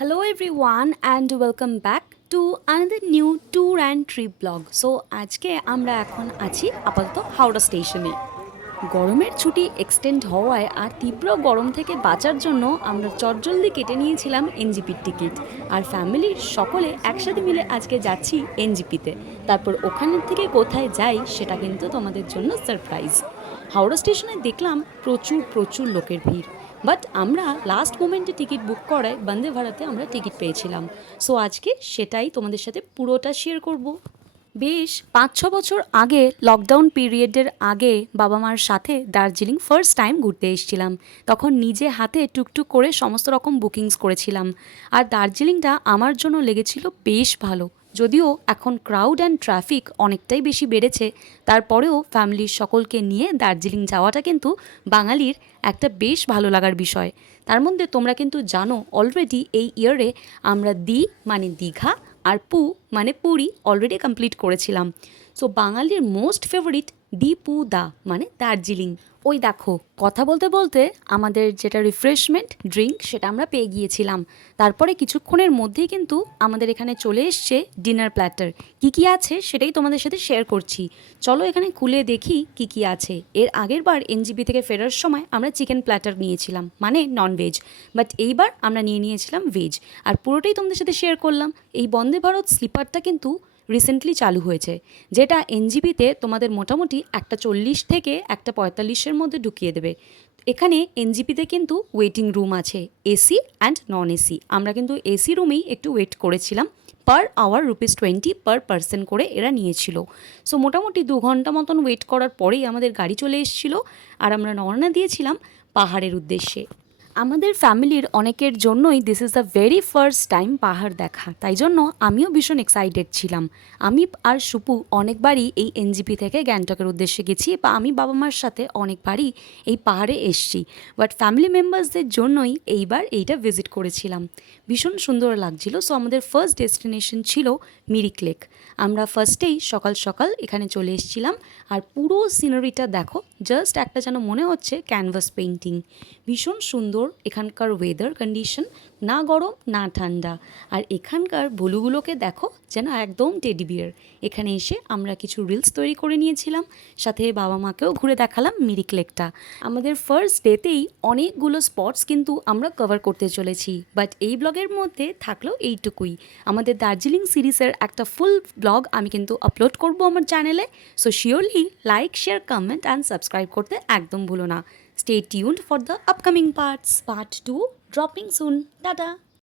Hello everyone and welcome back to another new tour and trip blog. So আজকে আমরা এখন আছি আপাতত হাওড়া স্টেশনে। গরমের ছুটি এক্সটেন্ড হওয়ায় আর তীব্র গরম থেকে বাঁচার জন্য আমরা চটজলদি কেটে নিয়েছিলাম এনজিপির টিকিট, আর ফ্যামিলির সকলে একসাথে মিলে আজকে যাচ্ছি এনজিপিতে। তারপর ওখানের থেকে কোথায় যাই সেটা কিন্তু তোমাদের জন্য সারপ্রাইজ। হাওড়া স্টেশনে দেখলাম প্রচুর প্রচুর লোকের ভিড়, বাট আমরা লাস্ট মোমেন্টে টিকিট বুক করায় বন্দে ভারতে আমরা টিকিট পেয়েছিলাম। সো আজকে সেটাই তোমাদের সাথে পুরোটা শেয়ার করব। বেশ 5-6 বছর আগে লকডাউন পিরিয়ডের আগে বাবা মার সাথে দার্জিলিং ফার্স্ট টাইম ঘুরতে এসেছিলাম। তখন নিজে হাতে টুকটুক করে সমস্ত রকম বুকিংস করেছিলাম, আর দার্জিলিংটা আমার জন্য লেগেছিল বেশ ভালো। যদিও এখন ক্রাউড অ্যান্ড ট্রাফিক অনেকটাই বেশি বেড়েছে, তারপরেও ফ্যামিলির সকলকে নিয়ে দার্জিলিং যাওয়াটা কিন্তু বাঙালির একটা বেশ ভালো লাগার বিষয়। তার মধ্যে তোমরা কিন্তু জানো অলরেডি এই ইয়ারে আমরা দীঘা আর পু পুরী অলরেডি কমপ্লিট করেছিলাম। সো বাঙালির মোস্ট ফেভারিট দা দার্জিলিং। ওই দেখো, কথা বলতে বলতে আমাদের যেটা রিফ্রেশমেন্ট ড্রিঙ্ক সেটা আমরা পেয়ে গিয়েছিলাম। তারপরে কিছুক্ষণের মধ্যেই কিন্তু আমাদের এখানে চলে এসছে ডিনার প্ল্যাটার। কী আছে সেটাই তোমাদের সাথে শেয়ার করছি। চলো এখানে খুলে দেখি কী আছে। এর আগের বার এনজিপি থেকে ফেরার সময় আমরা চিকেন প্ল্যাটার নিয়েছিলাম, নন ভেজ, বাট এইবার আমরা নিয়েছিলাম ভেজ। আর পুরোটাই তোমাদের সাথে শেয়ার করলাম। এই বন্দে ভারত স্লিপারটা কিন্তু রিসেন্টলি চালু হয়েছে, যেটা এনজিপিতে তোমাদের মোটামুটি 1:40 থেকে 1:45-এর মধ্যে ঢুকিয়ে দেবে। এখানে এনজিপিতে কিন্তু ওয়েটিং রুম আছে, এসি অ্যান্ড নন এসি। আমরা কিন্তু এসি রুমেই একটু ওয়েট করেছিলাম। পার আওয়ার ₹20 পার পার্সন করে এরা নিয়েছিল। সো মোটামুটি 2 ঘন্টা মতন ওয়েট করার পরেই আমাদের গাড়ি চলে এসেছিল, আর আমরা রওনা দিয়েছিলাম পাহাড়ের উদ্দেশ্যে। আমাদের ফ্যামিলির অনেকের জন্যই this is the very first time পাহাড় দেখা, তাই জন্য আমিও ভীষণ এক্সাইটেড ছিলাম। আমি আর সুপু অনেকবারই এই এনজিপি থেকে গ্যাংটকের উদ্দেশ্যে গেছি, বা আমি বাবা মার সাথে অনেকবারই এই পাহাড়ে এসছি, বাট ফ্যামিলি মেম্বার্সদের জন্যই এইবার এইটা ভিজিট করেছিলাম। ভীষণ সুন্দর লাগছিল। সো আমাদের ফার্স্ট ডেস্টিনেশন ছিল মিরিক লেক। আমরা ফার্স্টেই সকাল সকাল এখানে চলে এসেছিলাম, আর পুরো সিনারিটা দেখো, জাস্ট একটা যেন মনে হচ্ছে ক্যানভাস পেইন্টিং। ভীষণ সুন্দর এখানকার ওয়েদার কন্ডিশন, না গরম না ঠান্ডা। আর এখানকার ভুলুগুলোকে দেখো যেন একদম টেডি বিয়ার। এখানে এসে আমরা কিছু রিলস তৈরি করে নিয়েছিলাম, সাথে বাবা মাকেও ঘুরে দেখালাম মিরিক লেকটা। আমাদের ফার্স্ট ডেতেই অনেকগুলো স্পটস কিন্তু আমরা কভার করতে চলেছি, বাট এই ব্লগের মধ্যে থাকলো এইটুকুই। আমাদের দার্জিলিং সিরিজের একটা ফুল ব্লগ আমি কিন্তু আপলোড করব আমার চ্যানেলে। So surely like, share, comment and subscribe করতে একদম ভুলো না। Stay tuned for the upcoming parts. Part 2 dropping soon. Tada!